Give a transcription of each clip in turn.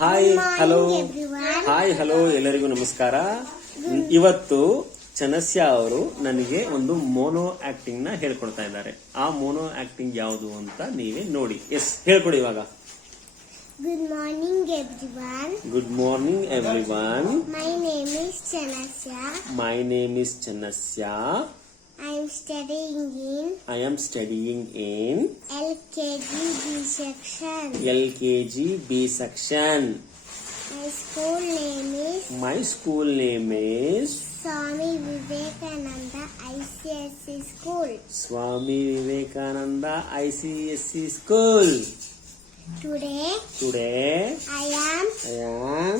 Hello ಎಲ್ಲರಿಗೂ ನಮಸ್ಕಾರ. ಇವತ್ತು ಚನಸ್ಯ ಅವರು ನನಗೆ ಒಂದು ಮೋನೋ ಆಕ್ಟಿಂಗ್ ನ ಹೇಳ್ಕೊಡ್ತಾ ಇದ್ದಾರೆ. ಆ ಮೋನೋ ಆಕ್ಟಿಂಗ್ ಯಾವುದು ಅಂತ ನೀವೇ ನೋಡಿ. ಹೇಳ್ಕೊಡಿ ಇವಾಗ. Good morning everyone. Good morning everyone. My name is Chanasya. My name is Chanasya. I am studying in LKG B section. LKG B section. My school name is Swami Vivekananda ICSE School. Swami Vivekananda ICSE School. Today I am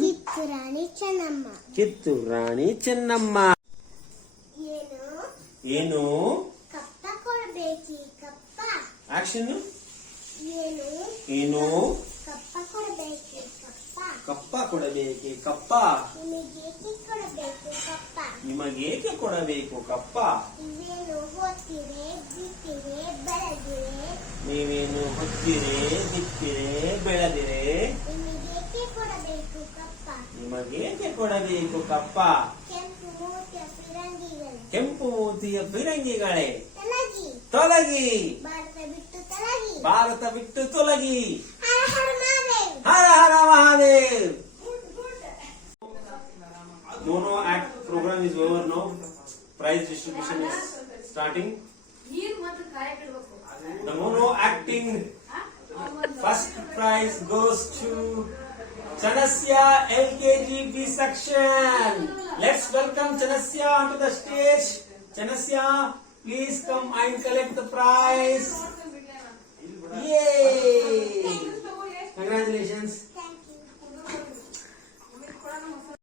Kitturani Chennamma. Kitturani Chennamma. ಏನು ಕಪ್ಪ ಕೊಡಬೇಕಿ ಕಪ್ಪ. Action. ಏನು ಕಪ್ಪ ಕೊಡಬೇಕಿ ಕಪ್ಪ. ಕಪ್ಪ ಕೊಡಬೇಕಿ ಕಪ್ಪ. ನಿಮಗೇಕೆ ಕೊಡಬೇಕು ಕಪ್ಪ. ನಿಮಗೇಕೆ ಕೊಡಬೇಕು ಕಪ್ಪ. ನೀವೇನು ಹೊತ್ತಿರೆ ಬಿತ್ತಿರೆ ಬೆಳೆದಿರೆ. ನೀವೇನು ಹೊತ್ತಿರೆ ಬಿತ್ತಿರೆ ಬೆಳೆದಿರೆ. ನಿಮಗೇಕೆ ಕೊಡಬೇಕು ಕಪ್ಪ. ನಿಮಗೇಕೆ ಕೊಡಬೇಕು ಕಪ್ಪ. ಕೆಂಪು ಮೂತಿಯ ಫಿರಂಗಿಗಳೇ ತೊಲಗಿ. ಭಾರತ ಬಿಟ್ಟು ತೊಲಗಿ. ಹರ ಹರ Mahadev. Mono act program is over now. Prize distribution is starting. The mono acting first prize goes to Chanasya LKG B section. Let's welcome Chanasya onto the stage. Chanasya, please come and collect the prize. Yay! Congratulations.